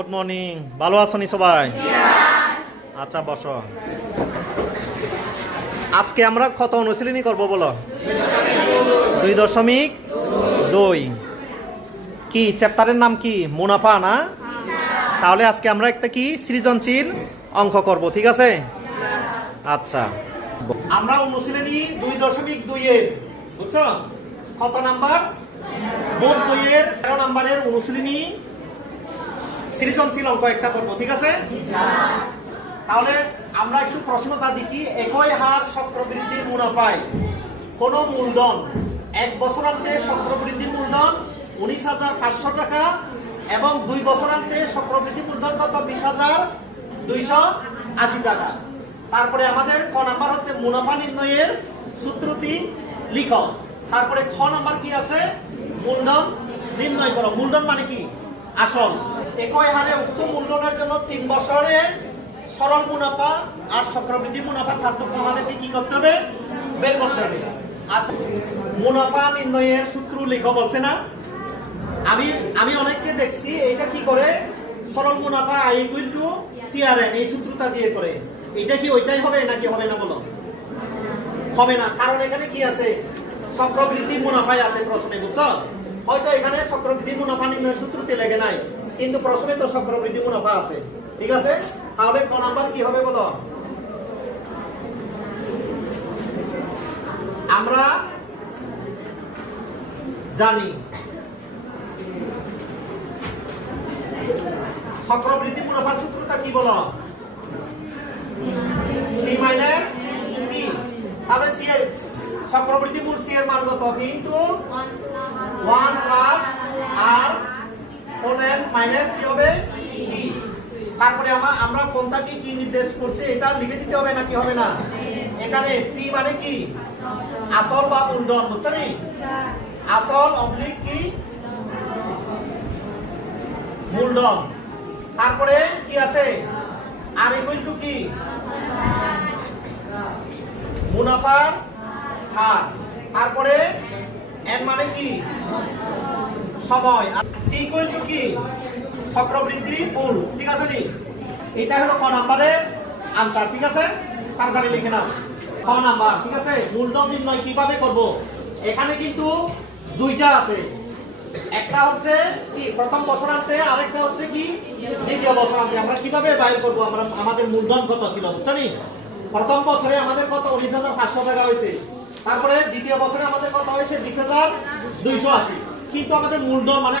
Good morning. ভালো আছো নি সবাই? আচ্ছা বসো। আজকে আমরা কত অনুশীলনী করব বলো? 2.2 কি চ্যাপ্টারের নাম কি? মুনাফা না? তাহলে আজকে আমরা একটা কি সৃজনশীল অঙ্ক করব, ঠিক আছে? আচ্ছা, আমরা অনুশীলনী 2.2 এর বুঝছো কত নাম্বার? বোধ 2 এর 13 নাম্বারের অনুশীলনী সৃজনশীল অঙ্ক একটা করব, ঠিক আছে? তাহলে আমরা একটু প্রশ্নটা দেখি। একই হার চক্রবৃদ্ধি মুনাফায় কোন মূলধন 1 বছরান্তে চক্রবৃদ্ধি মূলধন 19,500 টাকা এবং 2 বছরান্তে চক্রবৃদ্ধি মূলধন কত? 20,280 টাকা। তারপরে আমাদের ক নাম্বার হচ্ছে মুনাফা নির্ণয়ের সূত্রটি লিখো। তারপরে খ নাম্বার কি আছে? মূলধন নির্ণয় করো। মূলধন মানে কি? আসল। একই হারে উক্ত মূলধনের জন্য 3 বছরে সরল মুনাফা আর চক্রবৃদ্ধি মুনাফা পার্থক্য আমাদেরকে কি করতে হবে? বের করতে হবে। আচ্ছা, মুনাফা নির্ণয়ের সূত্র লিখো বলছে না? আমি অনেককে দেখছি এটা কি করে, সরল মুনাফা I = PRN এই সূত্রটা দিয়ে করে। এটা কি ওইটাই হবে নাকি হবে না বলো? হবে না, কারণ এখানে কি আছে? চক্রবৃদ্ধি মুনাফায় আছে প্রশ্নে, বুঝছো? হয়তো এখানে চক্রবৃদ্ধি মুনাফা নির্ণয়ের সূত্রতে লেগে নাই, কিন্তু প্রশ্নে তো চক্রবৃদ্ধি মুনাফা আছে, ঠিক আছে? তাহলে ক নাম্বার কি হবে বলো? আমরা জানি চক্রবৃদ্ধি মুনাফার সূত্রটা কি বলো? C - P। তাহলে C এর চক্রবৃদ্ধি মূল C এর মান কত? কিন্তু 1 প্লাস আর কোণের মাইনাস কি হবে? P। তারপরে আমরা কোনটাকে কি নির্দেশ করছে এটা লিখে দিতে হবে নাকি হবে না? এখানে P মানে কি? আসল বা মূলধন, বুঝছো নি? আসল অবলিক কি? মূলধন। তারপরে কি আছে? আর = কি? মুনাফার হার। তারপরে n মানে কি? সময়। C = কি? চক্রবৃদ্ধি মূল, ঠিক আছে নি? এটা হলো ক নাম্বারের আনসার, ঠিক আছে? তাড়াতাড়ি লিখে নাও ক নাম্বার, ঠিক আছে? মূলধন নির্ণয় কিভাবে করব? এখানে কিন্তু দুইটা আছে, একটা হচ্ছে কি প্রথম বছরান্তে, আরেকটা হচ্ছে কি দ্বিতীয় বছরান্তে। আমরা কিভাবে বাইর করব? আমরা আমাদের মূলধন কত ছিল বুঝছো নি? প্রথম বছরে আমাদের কত? 19,500 টাকা হয়েছে। তারপরে দ্বিতীয় বছরে আমাদের কত হয়েছে? 20,280। কিন্তু আমাদের মূলধন মানে